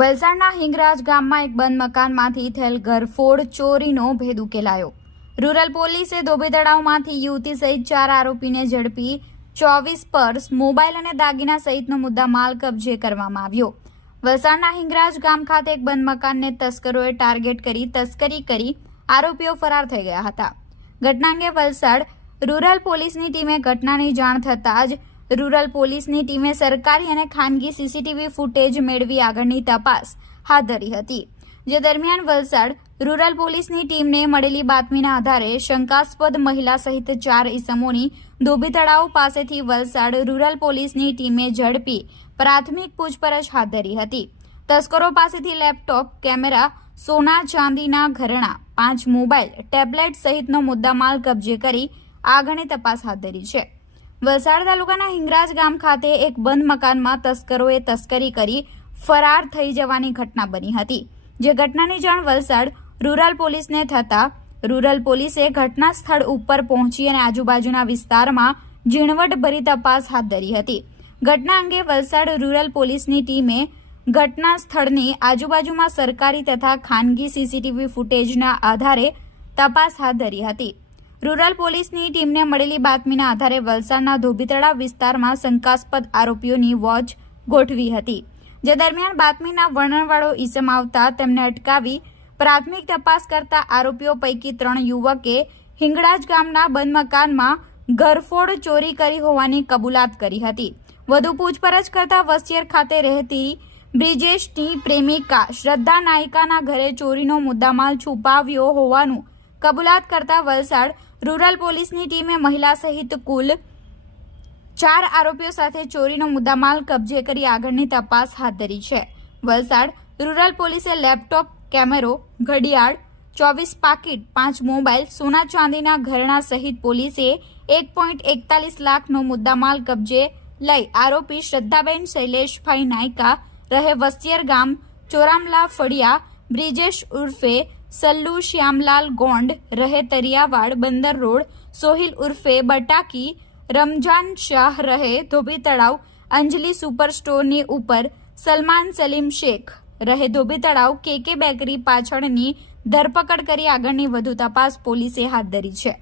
વલસાડના હિંગરાજ ગામમાં એક બંધ મકાનમાંથી થયેલ ઘરફોડ ચોરીનો ભેદ ઉકેલાયો. રૂરલ પોલીસે ધોબી તળાવમાંથી યુવતી સહિત ચાર આરોપીને ઝડપી ચોવીસ પર્સ મોબાઈલ અને દાગીના સહિતનો મુદ્દા માલ કબજે કરવામાં આવ્યો. વલસાડના હિંગરાજ ગામ ખાતે એક બંધ મકાનને તસ્કરોએ ટાર્ગેટ કરી તસ્કરી કરી આરોપીઓ ફરાર થઈ ગયા હતા. ઘટના અંગે વલસાડ રૂરલ પોલીસની ટીમે ઘટનાની જાણ થતાં જ રૂરલ પોલીસની ટીમે સરકારી અને ખાનગી સીસીટીવી ફૂટેજ મેળવી આગળની તપાસ હાથ ધરી હતી. જે દરમિયાન વલસાડ રૂરલ પોલીસની ટીમને મળેલી બાતમીના આધારે શંકાસ્પદ મહિલા સહિત ચાર ઇસમોની ધોબી તળાવ પાસેથી વલસાડ રૂરલ પોલીસની ટીમે ઝડપી પ્રાથમિક પૂછપરછ હાથ ધરી હતી. તસ્કરો પાસેથી લેપટોપ, કેમેરા, સોના ચાંદીના ઘરણા, પાંચ મોબાઈલ, ટેબ્લેટ સહિતનો મુદ્દામાલ કબજે કરી આગળની તપાસ હાથ ધરી છે. વલસાડ તાલુકાના હિંગરાજ ગામ ખાતે એક બંધ મકાનમાં તસ્કરોએ તસ્કરી કરી ફરાર થઈ જવાની ઘટના બની હતી. જે ઘટનાની જાણ વલસાડ રૂરલ પોલીસને થતાં રૂરલ પોલીસે ઘટના સ્થળ ઉપર પહોંચી અને આજુબાજુના વિસ્તારમાં ઝીણવટભરી તપાસ હાથ ધરી હતી. ઘટના અંગે વલસાડ રૂરલ પોલીસની ટીમે ઘટના સ્થળની આજુબાજુમાં સરકારી તથા ખાનગી સીસીટીવી ફૂટેજના આધારે તપાસ હાથ ધરી હતી. રૂરલ પોલીસની ટીમને મળેલી બાતમીના આધારે વલસાડના ધોબીતળા વિસ્તારમાં શંકાસ્પદ આરોપીઓની વોચ ગોઠવી હતી. જે દરમિયાન બાતમીના વર્ણનવાળો ઈસમ આવતા તેમને અટકાવી પ્રાથમિક તપાસ કરતા આરોપીઓ પૈકી ત્રણ યુવકે હિંગળાજ ગામના બંધ મકાનમાં ઘરફોડ ચોરી કરી હોવાની કબૂલાત કરી હતી. વધુ પૂછપરછ કરતા વસિયર ખાતે રહેતી બ્રિજેશની પ્રેમિકા શ્રદ્ધા નાયિકાના ઘરે ચોરીનો મુદ્દામાલ છુપાવ્યો હોવાનું કબૂલાત કરતા વલસાડ રૂરલ પોલીસની ટીમે મહિલા સહિત કુલ ચાર આરોપીઓ સાથે ચોરીનો મુદ્દામાલ કબજે કરી આગળની તપાસ હાથ ધરી છે. વલસાડ રૂરલ પોલીસે લેપટોપ, કેમેરો, ઘડિયાળ, ચોવીસ પાકીટ, પાંચ મોબાઈલ, સોના ચાંદીના ઘરેણા સહિત પોલીસે એક પોઈન્ટ એકતાલીસ લાખનો મુદ્દામાલ કબજે લઈ આરોપી શ્રદ્ધાબેન શૈલેષભાઈ નાયકા, રહે વસ્તિયર ગામ, ચોરામલા ફળિયા, બ્રિજેશ ઉર્ફે સલ્લુ શ્યામલાલ ગોંડ રહે તરિયાવાડ બંદર રોડ સોહિલ ઉર્ફે બટાકી રમજાન શાહ રહે ધોબી તળાવ અંજલિ સુપર સ્ટોરની ઉપર સલમાન સલીમ શેખ રહે ધોબી તળાવ કેકે બેકરી પાછળની ધરપકડ કરી આગળની વધુ તપાસ પોલીસે હાથ ધરી છે।